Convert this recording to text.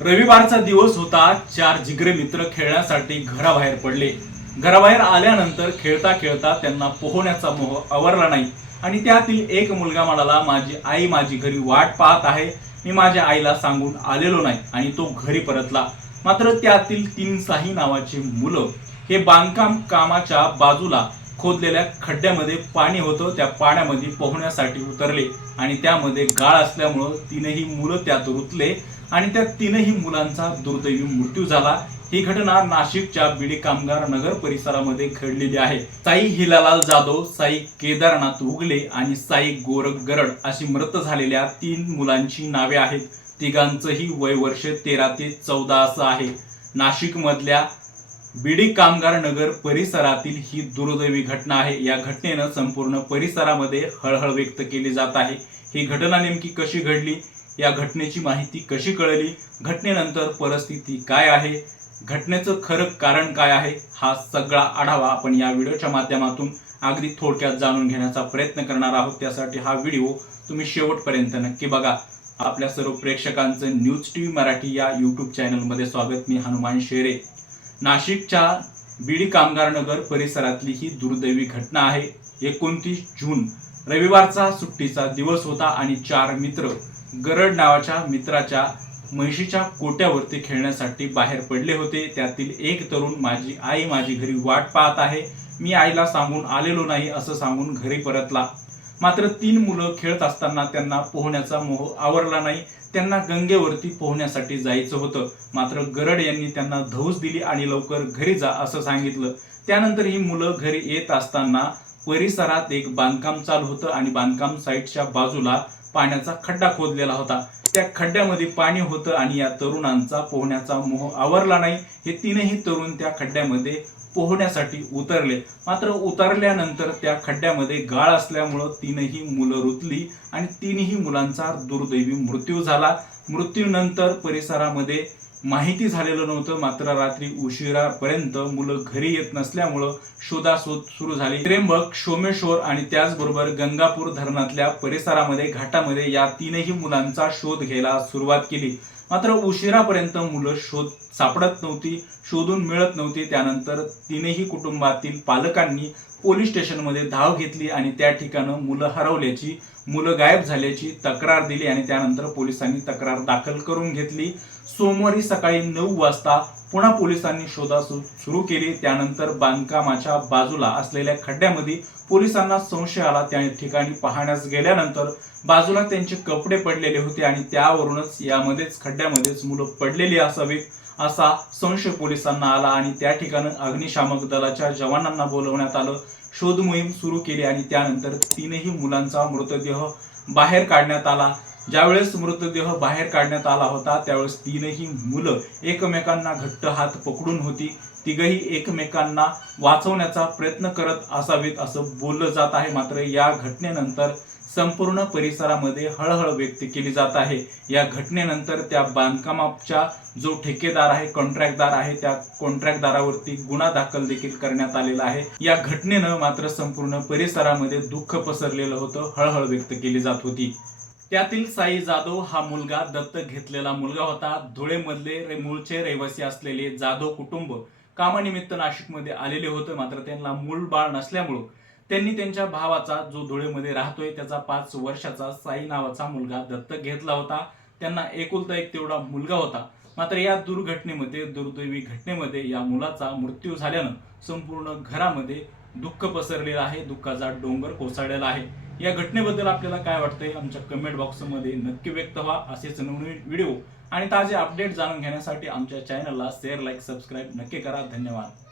रविवारचा दिवस होता चार जिगरे मित्र खेळण्यासाठी घराबाहेर पडले. घराबाहेर आल्यानंतर खेळता खेळता त्यांना पोहण्याचा मोह आवरला नाही. आणि त्यातील एक मुलगा म्हणाला माझी आई माझी घरी वाट पाहत आहे. मी माझ्या आईला सांगून आलेलो नाही. आणि तो घरी परतला. मात्र त्यातील तीन साही नावाची मुलं हे बांधकाम कामाच्या बाजूला खोदलेल्या खड्ड्यामध्ये पाणी होतं त्या पाण्यामध्ये पोहण्यासाठी उतरले. आणि त्यामध्ये गाळ असल्यामुळं तीनही मुलं त्यात रुतले. आणि त्या तीनही मुलांचा दुर्दैवी मृत्यू झाला. ही घटना नाशिकच्या बिडी कामगार नगर परिसरामध्ये घडलेली आहे. साई हिलालाल जाधव साई केदारनाथ उगले आणि साई गोरख गरड अशी मृत झालेल्या तीन मुलांची नावे आहेत. तिघांचंही वय वर्ष तेरा ते चौदा असं आहे. नाशिक मधल्या बिडी कामगार नगर परिसरातील ही दुर्दैवी घटना आहे. या घटनेनं संपूर्ण परिसरामध्ये हळहळ व्यक्त केली जात आहे. ही घटना नेमकी कशी घडली? या घटनेची माहिती कशी कळली? घटनेनंतर परिस्थिती काय आहे? घटनेचं खरं कारण काय आहे? हा सगळा आढावा आपण या व्हिडिओच्या माध्यमातून अगदी थोडक्यात जाणून घेण्याचा प्रयत्न करणार आहोत. त्यासाठी हा व्हिडिओ तुम्ही शेवटपर्यंत नक्की बघा. आपल्या सर्व प्रेक्षकांचं न्यूज टीव्ही मराठी या यूट्यूब चॅनलमध्ये स्वागत. मी हनुमान शेरे. नाशिकच्या बीडी कामगार नगर परिसरातली ही दुर्दैवी घटना आहे. एकोणतीस जून रविवारचा सुट्टीचा दिवस होता आणि चार मित्र गरड नावाच्या मित्राच्या म्हैशीच्या कोट्यावरती खेळण्यासाठी बाहेर पडले होते. त्यातील एक तरुण माझी आई माझी घरी वाट पाहत आहे. मी आईला सांगून आलेलो नाही असं सांगून घरी परतला. मात्र तीन मुलं खेळत असताना त्यांना पोहण्याचा मोह आवरला नाही. त्यांना गंगेवरती पोहण्यासाठी जायचं होतं. मात्र गरड यांनी त्यांना धौस दिली आणि लवकर घरी जा असं सांगितलं. त्यानंतर ही मुलं घरी येत असताना परिसरात एक बांधकाम चालू होतं आणि बांधकाम साईटच्या बाजूला पाण्याचा खड्डा खोदलेला होता. त्या खड्ड्यामध्ये पाणी होतं आणि या तरुणांचा पोहण्याचा मोह आवरला नाही. हे तीनही तरुण त्या खड्ड्यामध्ये पोहण्यासाठी उतरले. मात्र उतरल्यानंतर त्या खड्ड्यामध्ये गाळ असल्यामुळं तीनही मुलं रुतली आणि तीनही मुलांचा दुर्दैवी मृत्यू झाला. मृत्यूनंतर परिसरामध्ये माहिती झालेलं नव्हतं. मात्र रात्री उशिरापर्यंत मुलं घरी येत नसल्यामुळं शोधाशोध सुरू झाली. त्र्यंबक सोमेश्वर आणि त्याचबरोबर गंगापूर धरणातल्या परिसरामध्ये घाटामध्ये या तीनही मुलांचा शोध घ्यायला सुरुवात केली. मात्र उशिरापर्यंत मुलं शोध सापडत नव्हती शोधून मिळत नव्हती. त्यानंतर तिनेही कुटुंबातील पालकांनी पोलीस स्टेशनमध्ये धाव घेतली आणि त्या ठिकाणं मुलं हरवल्याची मुलं गायब झाल्याची तक्रार दिली आणि त्यानंतर पोलिसांनी तक्रार दाखल करून घेतली. सोमवारी सकाळी नऊ वाजता पुन्हा पोलिसांनी शोधा सुरू केली. त्यानंतर बांधकामाच्या बाजूला असलेल्या खड्ड्यामध्ये पोलिसांना संशय आला. त्या ठिकाणी पाहण्यास गेल्यानंतर बाजूला त्यांचे कपडे पडलेले होते आणि त्यावरूनच यामध्येच खड्ड्यामध्येच मुलं पडलेली असावीत असा संशय पोलिसांना आला आणि त्या ठिकाणी अग्निशामक दलाच्या जवानांना बोलवण्यात आलं. शोध मोहीम सुरू केली आणि त्यानंतर तीनही मुलांचा मृतदेह बाहेर काढण्यात आला. ज्यावेळेस मृतदेह बाहेर काढण्यात आला होता त्यावेळेस तीनही मुलं एकमेकांना घट्ट हात पकडून होती. तिघही एकमेकांना वाचवण्याचा प्रयत्न करत असावेत असं बोललं जात आहे. मात्र या घटनेनंतर संपूर्ण परिसरामध्ये हळहळ व्यक्त केली जात आहे. या घटनेनंतर त्या बांधकामाच्या जो ठेकेदार आहे कॉन्ट्रॅक्टदार आहे त्या कॉन्ट्रॅक्टदारावरती गुन्हा दाखल देखील करण्यात आलेला आहे. या घटनेनं मात्र संपूर्ण परिसरामध्ये दुःख पसरलेलं होतं हळहळ व्यक्त केली जात होती. त्यातील साई जाधव हा मुलगा दत्तक घेतलेला मुलगा होता. धुळेमधले रे- मूळचे रहिवासी असलेले जाधव कुटुंब कामानिमित्त नाशिकमध्ये आलेले होते. मात्र त्यांना मूळ बाळ नसल्यामुळं त्यांनी त्यांच्या भावाचा जो धुळेमध्ये राहतोय त्याचा पाच वर्षाचा साई नावाचा मुलगा दत्तक घेतला होता. त्यांना एकुलता एक तेवढा मुलगा होता. मात्र या दुर्घटनेमध्ये दुर्दैवी घटनेमध्ये या मुलाचा मृत्यू झाल्यानं संपूर्ण घरामध्ये दुःख पसरलेलं आहे दुःखाचा डोंगर कोसळलेला आहे. या घटनेबद्दल आपल्याला काय वाटतंय? आमच्या कमेंट बॉक्समध्ये नक्की व्यक्त व्हा. असेच नवनवीन व्हिडिओ आणि ताजे अपडेट जाणून घेण्यासाठी आमच्या चॅनलला शेअर लाईक सबस्क्राईब नक्की करा. धन्यवाद.